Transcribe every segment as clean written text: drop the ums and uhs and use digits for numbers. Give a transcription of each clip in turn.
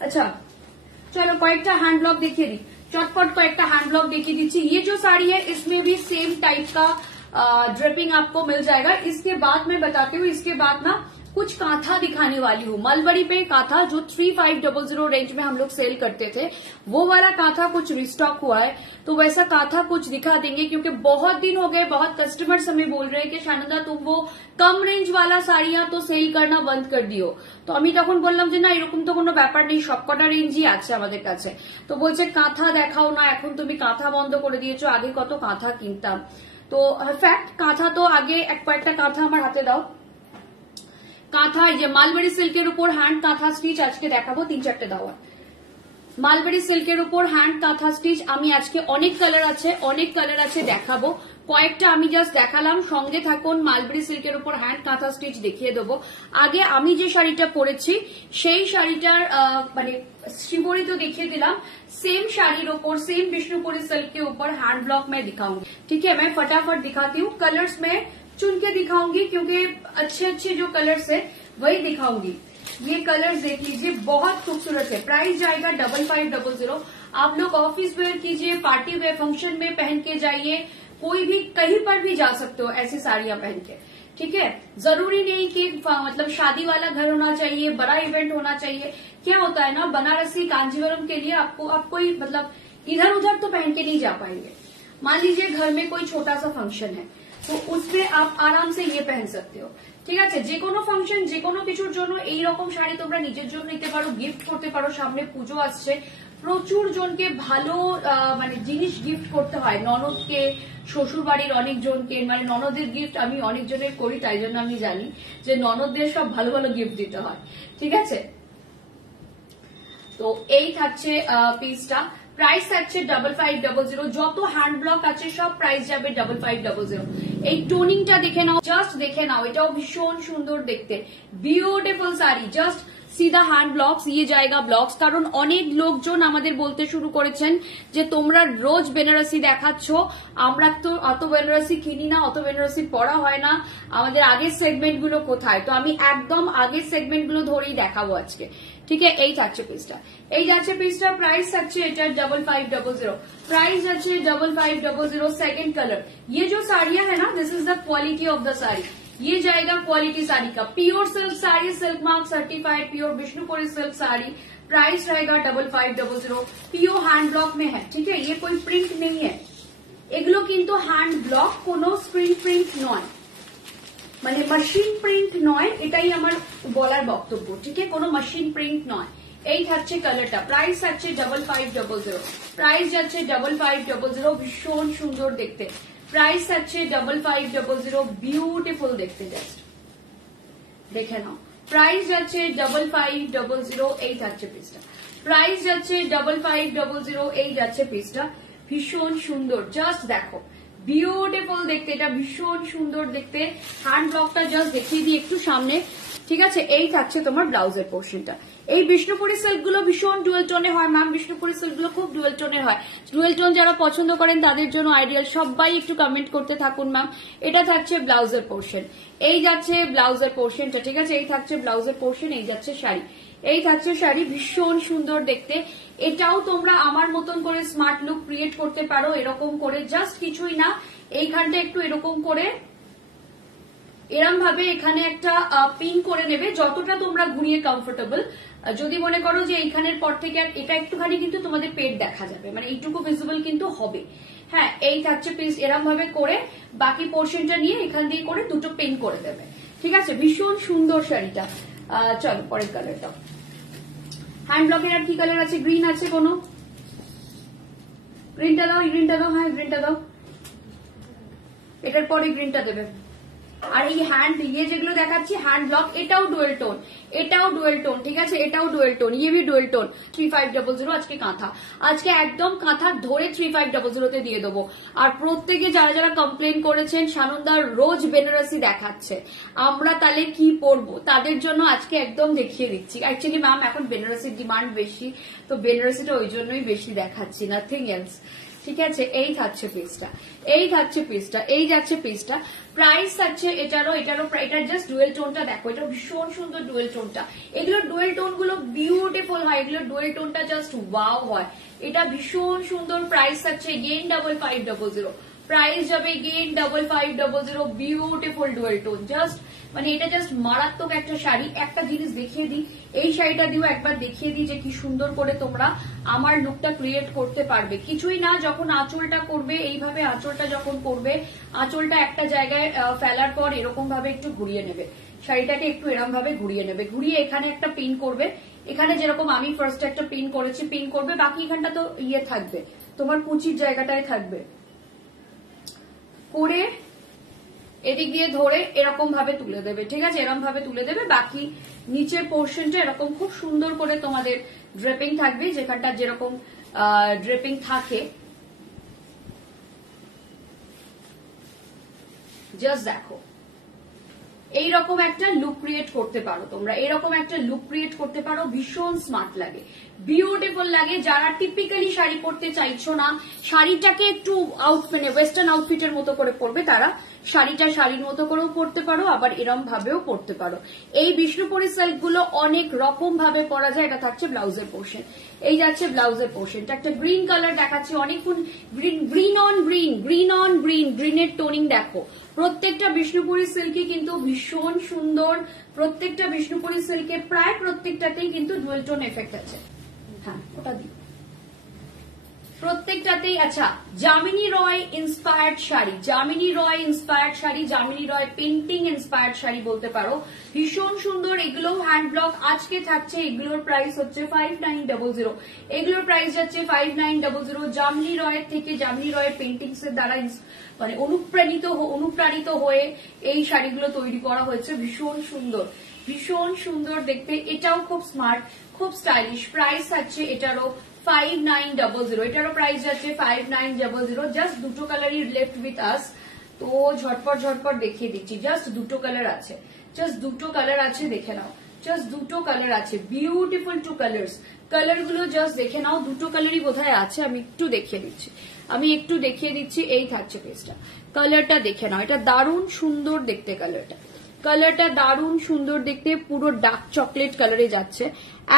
अच्छा चलो कয়েকটা hand block देखिए दी, चटपट कয়েকটা हैंड ब्लॉक देखिए दीजिए। ये जो साड़ी है इसमें भी सेम टाइप का ड्रेपिंग आपको मिल जाएगा। इसके बाद मैं बताती हूँ, इसके बाद ना कुछ कांथा दिखाने वाली हूँ। मलबरी पे कांथा जो 3500 रेंज में हम लोग सेल करते थे, वो वाला कांथा कुछ रिस्टॉक हुआ है, तो वैसा कांथा कुछ दिखा देंगे। क्योंकि बहुत दिन हो गए, बहुत कस्टमर्स हमें बोल रहे हैं कि शानंदा तुम वो कम रेंज वाला साड़ियां तो सेल करना बंद कर दियो। तो আমি তখন বললাম যে না এরকম তো কোনো ব্যাপার নেই, সবকটা রেঞ্জই আছে আমাদের কাছে। তো বলছে কাঁথা দেখাও না, এখন তুমি কাঁথা বন্ধ করে দিয়েছো, আগে কত কাঁথা কিনতাম। তো ফ্যাক্ট কাঁথা তো আগে কয়েকটা কাঁথা আমার হাতে দাও। কাঁথা এই যে মালবেরি সিল্কের উপর হ্যান্ড কাঁথা স্টিচ আজকে দেখাবো, 3-4টে দাও। মালবেরি সিল্কের উপর হ্যান্ড কাঁথা স্টিচ আমি আজকে অনেক কালার আছে দেখাবো। কয়েকটা আমি জাস্ট দেখালাম, সঙ্গে থাকুন। মালবেরি সিল্কের উপর হ্যান্ড কাঁথা স্টিচ দেখিয়ে দেবো। আগে আমি যে শাড়িটা পরেছি সেই শাড়িটার মানে शिवोरी तो देखिए दिलाम, सेम शाड़ी ऊपर सेम विष्णुपुरी सिल्क के ऊपर हैंड ब्लॉक में दिखाऊंगी। ठीक है, मैं फटाफट दिखाती हूँ। कलर्स में चुन के दिखाऊंगी क्योंकि अच्छे जो कलर्स है वही दिखाऊंगी। ये कलर्स देख लीजिए, बहुत खूबसूरत है। प्राइस जाएगा 5500। आप लोग ऑफिस वेयर कीजिए, पार्टी वेयर फंक्शन में पहन के जाइए, कोई भी कहीं पर भी जा सकते हो ऐसी साड़ियां पहन के। ठीक है, जरूरी नहीं कि मतलब शादी वाला घर होना चाहिए, बड़ा इवेंट होना चाहिए। क्या होता है ना, बनारसी कांजीवरम के लिए आप कोई मतलब इधर उधर तो पहन के नहीं जा पाएंगे। मान लीजिए घर में कोई छोटा सा फंक्शन है तो उसमें आप आराम से ये पहन सकते हो। ঠিক আছে, যে কোনো ফাংশন যে কোনো কিছুর জন্য এই রকম শাড়ি তোমরা নিজের জন্য নিতে পারো, গিফট করতে পারো। সামনে পুজো আসছে, প্রচুর জনকে ভালো মানে জিনিস গিফট করতে হয়, ননদকে, শ্বশুর বাড়ির অনেক জনকে, মানে ননদের গিফট আমি অনেক জনের করি, তাই জন্য আমি জানি যে ননদদের সব ভালো ভালো গিফট দিতে হয়। ঠিক আছে, তো এই থাকছে পিসটা। প্রাইস থাকছে 5500। যত হ্যান্ড ব্লক আছে সব প্রাইস যাবে 5500। এই টোনিংটা দেখে নাও, জাস্ট দেখে নাও, এটাও ভীষণ সুন্দর দেখতে, বিউটিফুল শাড়ি। জাস্ট सीधा हैंड ब्लॉक्स, ये जाएगा ब्लॉक्स। কারণ অনেক লোকজন আমাদের বলতে শুরু করেছেন যে তোমরা রোজ বেনারসি দেখাচ্ছ, আমরা তো অত বেনারসি কিনি না, অত বেনারসি পড়া হয় না, আমাদের আগের সেগমেন্ট গুলো কোথায়। তো আমি একদম আগের সেগমেন্ট গুলো ধরেই দেখাবো আজকে। ठीक है, এই থাকছে পিসটা, এই যাচ্ছে পিসটা। প্রাইস থাকছে এটা 5500। प्राइस अच्छे 5500। सेकंड कलर, ये जो साड़ियां है ना, this is the quality of the sari. ये जाएगा क्वालिटी साड़ी का, pure silk sari, silk mark certified pure Vishnupuri silk sari. Price रहेगा 5500। प्योर हैंड ब्लॉक में है। ठीक है, ये कोई प्रिंट नहीं है, এগুলো কিন্তু হ্যান্ড ব্লক, কোনো স্ক্রিন প্রিন্ট নয়, মানে মেশিন প্রিন্ট নয়, এটাই আমার বলার বক্তব্য। ঠিক আছে, কোনো মেশিন প্রিন্ট নয়। এই থাকছে কালারটা। প্রাইস থাকছে 5500। প্রাইস যাচ্ছে 5500, ভীষণ সুন্দর দেখতে। প্রাইস থাকছে 5500, বিউটিফুল দেখতে, জাস্ট দেখে নাও। প্রাইস যাচ্ছে 5500, এই যাচ্ছে পিসটা। প্রাইস যাচ্ছে 5500, এই যাচ্ছে পিসটা। ভীষণ সুন্দর, জাস্ট দেখো, বিউটিফুল দেখতে, এটা ভীষণ সুন্দর দেখতে। হ্যান্ড ব্লকটা জাস্ট দেখিয়ে দিই একটু সামনে। ঠিক আছে, এই থাকছে তোমার ব্লাউজের পোর্শনটা। এই বিষ্ণুপুরি সিল্ক গুলো ভীষণ ডুয়েল টোনে হয় ম্যাম, বিষ্ণুপুরি সিল্ক গুলো খুব ডুয়েল টোনের হয়। ডুয়েল টোন যারা পছন্দ করেন তাদের জন্য আইডিয়াল। সবাই একটু কমেন্ট করতে থাকুন ম্যাম। এটা থাকছে ব্লাউজের পোর্শন, এই যাচ্ছে ব্লাউজের পোর্শনটা। ঠিক আছে, এই থাকছে ব্লাউজের পোর্শন, এই যাচ্ছে শাড়ি, এই থাকছে শাড়ি। ভীষণ সুন্দর দেখতে। এটাও তোমরা আমার মতন করে স্মার্ট লুক ক্রিয়েট করতে পারো, এরকম করে জাস্ট কিছুই না, এইখানটা একটু এরকম করে এরম ভাবে এখানে একটা পিন করে নেবে, যতটা তোমরা ঘুরিয়ে কমফোর্টেবল। যদি মনে করো যে এইখানের পর থেকে এটা একটুখানি কিন্তু তোমাদের পেট দেখা যাবে, মানে এইটুকু ভিজিবল কিন্তু হবে। হ্যাঁ, এই থাকছে পিস, এরম ভাবে করে বাকি পোর্শনটা নিয়ে এখান দিয়ে করে দুটো পিন করে দেবে। ঠিক আছে, ভীষণ সুন্দর শাড়িটা। চলো পরের কালারটা। হ্যান্ড ব্লকের আর কি কালার আছে? গ্রিন আছে কোনো? গ্রিনটা দাও, গ্রিনটা দাও, হ্যাঁ গ্রিনটা দাও, এটার পরে গ্রিনটা দেবে। আর এই হ্যান্ড ইয়ে যেগুলো দেখাচ্ছি হ্যান্ড ব্লক, এটাও ডুয়েল টোন, এটাও ডুয়েল টোন। ঠিক আছে, এটাও ডুয়েল টোন, ইয়ে ভি ডুয়েল টোন। 3500 আজকে কাঁথা, আজকে একদম কাঁথা ধরে 3500 তে দিয়ে দেবো। আর প্রত্যেকে যারা যারা কমপ্লেন করেছেন সানন্দার রোজ বেনারসি দেখাচ্ছে, আমরা তাহলে কি পরবো, তাদের জন্য আজকে একদম দেখিয়ে দিচ্ছি। অ্যাকচুয়ালি ম্যাম এখন বেনারসির ডিমান্ড বেশি, তো বেনারসিটা ওই জন্যই বেশি দেখাচ্ছি, নাথিং এলস। ঠিক আছে, এই থাকছে পিসটা, এই থাকছে পিসটা, এই যাচ্ছে পিসটা। প্রাইস থাকছে এটারও এটার জাস্ট ডুয়েল টোনটা দেখো, এটা ভীষণ সুন্দর ডুয়েল টোনটা। এগুলো ডুয়েল টোন গুলো বিউটিফুল হয়, এগুলো ডুয়েল টোনটা জাস্ট ওয়াও হয়, এটা ভীষণ সুন্দর। প্রাইস থাকছে এগেইন 5500, প্রাইস যাবে again 5500, beautiful dual tone, just মানে এটা জাস্ট মারাত্মক একটা শাড়ি। একটা জিনিস দেখিয়ে দিই, এই শাড়িটা দিয়েও একবার দেখিয়ে দিই যে কি সুন্দর করে তোমরা আমার লুকটা ক্রিয়েট করতে পারবে। কিছুই না, যখন আঁচলটা করবে এইভাবে, আঁচলটা যখন করবে, আঁচলটা একটা জায়গায় ফেলার পর এরকম ভাবে একটু ঘুরিয়ে নেবে, শাড়িটাকে একটু এরকম ভাবে ঘুরিয়ে নেবে, ঘুরিয়ে এখানে একটা পিন করবে, এখানে যেরকম আমি ফার্স্ট একটা পিন করেছি, পিন করবে, বাকি এখানটা তো ইয়ে থাকবে, তোমার কুচির জায়গাটায় থাকবে, করে এদিক দিয়ে ধরে এরকম ভাবে তুলে দেবে, ঠিক আছে, এরকম ভাবে তুলে দেবে। বাকি নিচের পোর্শনটা এরকম খুব সুন্দর করে তোমাদের ড্রেপিং থাকবে, যেখানটা যেরকম ড্রেপিং থাকে। জাস্ট দেখো, এইরকম একটা লুক ক্রিয়েট করতে পারো তোমরা, এরকম একটা লুক ক্রিয়েট করতে পারো, ভীষণ স্মার্ট লাগে, বিউটিফুল লাগে। যারা টিপিক্যালি শাড়ি পরতে চাইছো না, শাড়িটাকে একটু মানে ওয়েস্টার্ন আউটফিটের মতো করে পরবে, তারা শাড়িটা শাড়ির মতো করেও পরতে পারো, আবার এরম ভাবেও পরতে পারো। এই বিষ্ণুপুরি সিল্ক গুলো অনেক রকম ভাবে পরা যায়। এটা থাকছে ব্লাউজের পোর্শন, এই যাচ্ছে ব্লাউজের পোর্শনটা, একটা গ্রিন কালার দেখাচ্ছি, অনেকক্ষণ green on green, green on green, গ্রিনের টোনিং দেখো। প্রত্যেকটা বিষ্ণুপুরি সিল্কে কিন্তু ভীষণ সুন্দর, প্রত্যেকটা বিষ্ণুপুরি সিল্কে প্রায় প্রত্যেকটাতেই কিন্তু ডুয়েল টোন এফেক্ট আছে। হ্যাঁ, ওটা দিই প্রত্যেকটাতেই। আচ্ছা, যামিনী রয় ইন্সপায়ার্ড শাড়ি, যামিনী রয় ইন্সপায়ার্ড শাড়ি, যামিনী রয় পেন্টিং ইন্সপায়ার্ড শাড়ি বলতে পারো, ভীষণ সুন্দর। এগুলো হ্যান্ড ব্লক আজকে থাকছে, এগুলোর প্রাইস হচ্ছে 5900, এগুলোর প্রাইস যাচ্ছে 5900। যামিনী রয়ের থেকে, যামিনী রয়ের পেন্টিংস এর দ্বারা মানে অনুপ্রাণিত হয়ে এই শাড়িগুলো তৈরি করা হয়েছে, ভীষণ সুন্দর, ভীষণ সুন্দর দেখতে। এটাও খুব স্মার্ট, খুব স্টাইলিশ। প্রাইস আছে এটারও 5900, এটারও প্রাইস যাচ্ছে 5900। জাস্ট দুটো কালারই লেফট উইথ আস, তো ঝটপট দেখিয়ে দিচ্ছি। জাস্ট দুটো কালার আছে, জাস্ট দুটো কালার আছে, দেখে নাও, জাস্ট দুটো কালার আছে, বিউটিফুল টু কালার্স। কালার গুলো জাস্ট দেখে নাও, দুটো কালারই বোধহয় আছে, আমি একটু দেখিয়ে দিচ্ছি, এই থাকছে পেজটা, কালারটা দেখে নাও, এটা দারুণ সুন্দর দেখতে, কালারটা দারুণ সুন্দর দেখতে, পুরো ডার্ক চকলেট কালারে যাচ্ছে,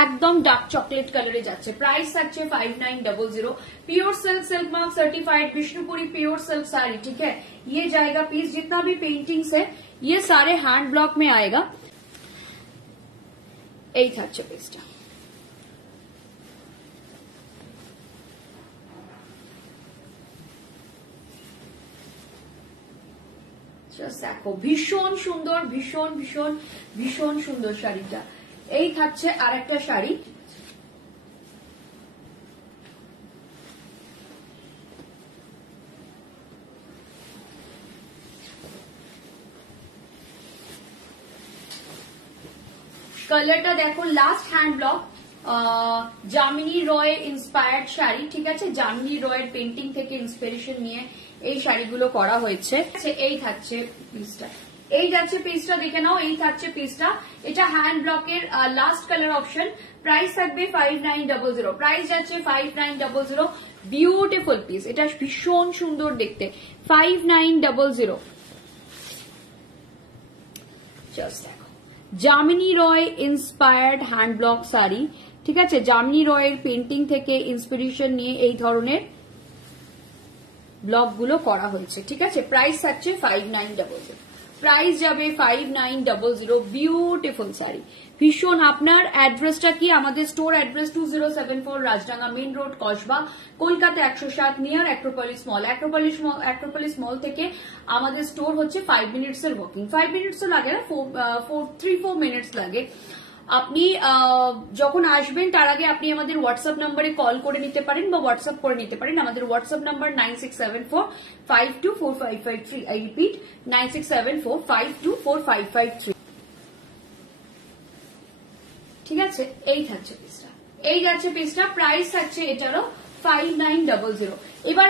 একদম ডার্ক চকলেট কালারে যাচ্ছে। প্রাইস থাকছে 5900। Pure silk, silk mark certified Vishnupuri pure silk sari, ठीक है। ये जाएगा पीस, जितना भी पेंटिंग्स है ये सारे हैंड ब्लॉक में आएगा। এই থাকছে পেজটা, দেখো ভীষণ সুন্দর, ভীষণ ভীষণ ভীষণ সুন্দর শাড়িটা। এই থাকছে আর একটা শাড়ি, কালারটা দেখো, লাস্ট হ্যান্ড ব্লক, যামিনী রয় ইন্সপায়ার্ড শাড়ি, ঠিক আছে, যামিনী রয়ের পেন্টিং থেকে ইন্সপিরেশন নিয়ে এই শাড়িগুলো করা হয়েছে। এই থাকছে পিসটা, এই যাচ্ছে পিসটা, দেখে নাও, এই থাকছে পিসটা। এটা হ্যান্ড ব্লকের লাস্ট কালার অপশন। প্রাইস থাকবে 5900, প্রাইস যাচ্ছে 5900। বিউটিফুল পিস, এটা ভীষণ সুন্দর দেখতে, 5900। জাস্ট দেখো, যামিনী রয় ইন্সপায়ার্ড হ্যান্ড ব্লক শাড়ি, ঠিক আছে, যামিনী রয়ের পেন্টিং থেকে ইন্সপিরেশন নিয়ে এই ধরনের ব্লক গুলো করা হয়েছে, ঠিক আছে। প্রাইস থাকছে 5900, প্রাইস যাবে 5900। বিউটিফুল শাড়ি, ভীষণ। আপনার অ্যাড্রেসটা কি? আমাদের store address 2074 Rajdanga main road, Kasba, Kolkata 107, near Acropolis mall. Acropolis mall থেকে আমাদের স্টোর হচ্ছে 5 মিনিটস এর ওয়াকিং, 5 মিনিটস লাগে না, 3-4 মিনিটস লাগে। আপনি যখন আসবেন তার আগে আপনি আমাদের হোয়াটসঅ্যাপ নাম্বারে কল করে নিতে পারেন বা হোয়াটসঅ্যাপ করে নিতে পারেন। আমাদের হোয়াটসঅ্যাপ নাম্বার 9674524553। আই রিপিট, 9674524553, ঠিক আছে। এই থাকছে পিসটা, এই যাচ্ছে পিসটা। প্রাইস থাকছে এটারও 5900। এবার